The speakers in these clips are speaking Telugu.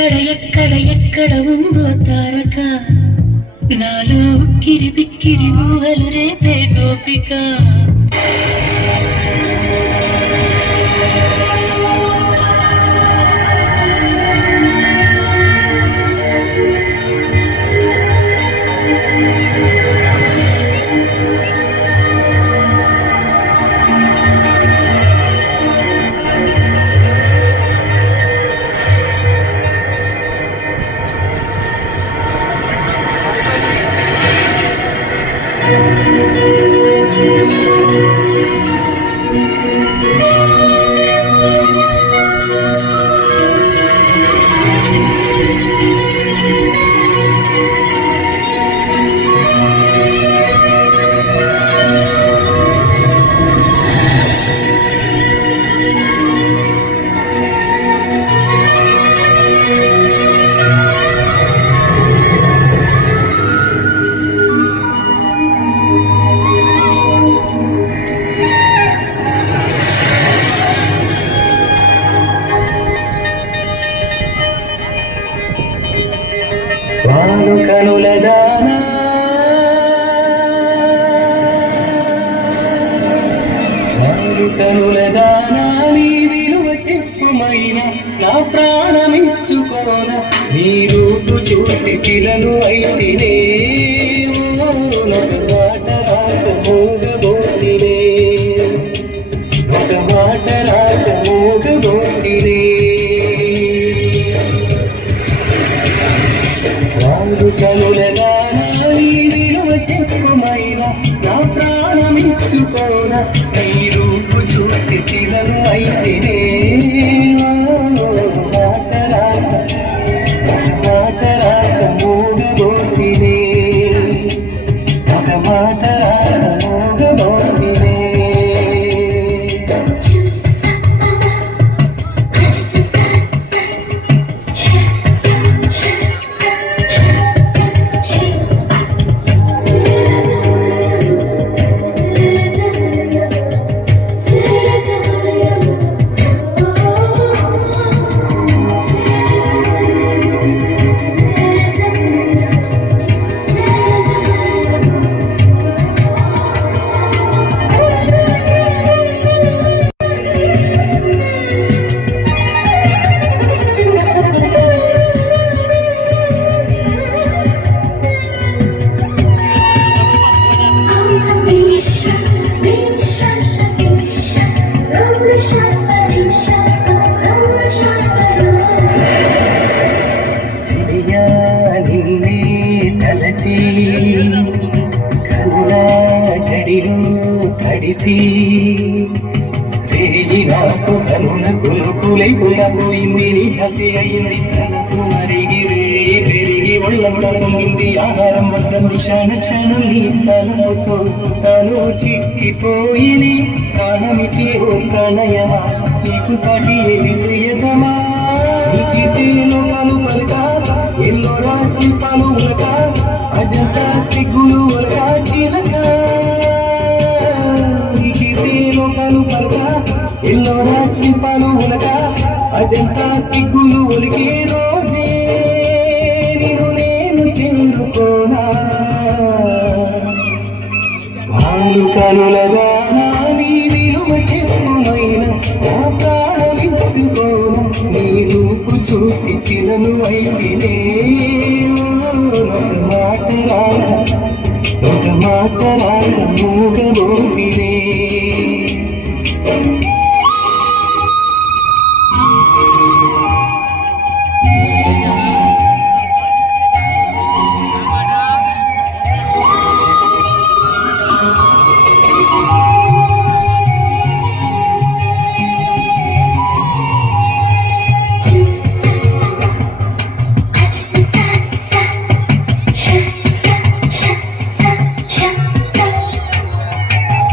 ఎక్కడ ఎక్కడ ఎక్కడ ఉందో తారక నాలో ఉక్కిరి బిక్కిరి ఊహలు రేపే గోపిక కనులదానా కనులదానా నీ విలువ చెప్పుమైనా నా ప్రాణమిచ్చుకోన నీ రూపు చూసి పిలను అయితేనే ఒక మాట రాక మోగబోతినే ఒక మాట రాక మోగబోతినే కనులదానా నీ విలువ చెప్పుమైనా నా ప్రాణమిచ్చుకోన నీ రూపు చూసి పిలను అయితేనే మాట రాక మోగబోతినే ఒక మాట రాక మోగబోతినే తడిసి రేయి నాకు కనుల కొనుకులైపులా పోయింది నీ హసి అయింది మరిగి రేయి పెరిగి ఒళ్ళంతా పొంగింది ఆహారం వద్ద క్షణ క్షణం నీ తలముతో తను చిక్కిపోయి ప్రాణమికి ఓ ప్రణయమా నీకు సాటి ఏది ప్రియతమా నీకిలో పలు పలక ఎల్లో రాసి పలు ఉలక అజంతా సిగ్గులు ఉలక చిలక ఎల్లో రాసి పాలు ఉలక అజంతా సిగ్గులు ఒలికే రోజే నిన్ను నేను చేరుకోనా వాళ్ళు కనులగానా నీ విలువ చెప్పుమైన నా ప్రాణమిచ్చుకోనా నీ రూపు చూసి పిలను అయితేనే ఒక మాట రాక మూగబోతినే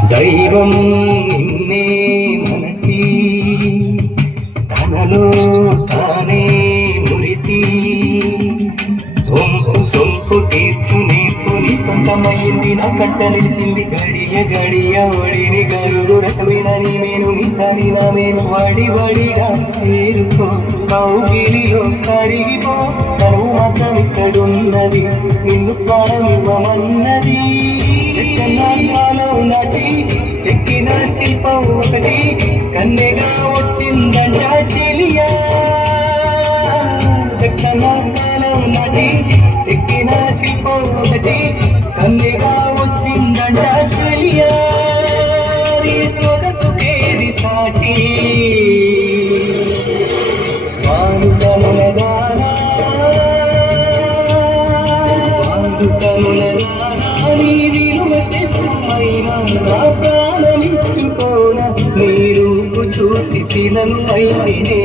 దైవం నిన్నే మనసి తనలో తానే మురిసి సొంపు తీర్చు నేర్పుని సొంతమైంది నా కట్ట నిలిచింది గడియ గడియ ఒడిని గరుడు రసమైన నీ మేను నిందని తరుణమే వడివడిగా చేరుకో కౌగిలిలో కరిగిపో తను మాత్రం ఇక్కడున్నది నిన్ను ప్రాణమివ్వమన్నది చెక్కనాలో నటి చెక్కిన శిల్పం ఒకటి కన్నెగా వచ్చిందంట చెలియా చెక్కనాలో నటి చెక్కిన శిల్పం ఒకటి కన్నెగా వచ్చిందంట చెలియా సొగసుకేది సాటి వాడుకనుల దానా నీ విలువ చెప్పుమైనా నా ప్రాణమిచ్చుకోన నీ రూపు చూసి తినను అయినే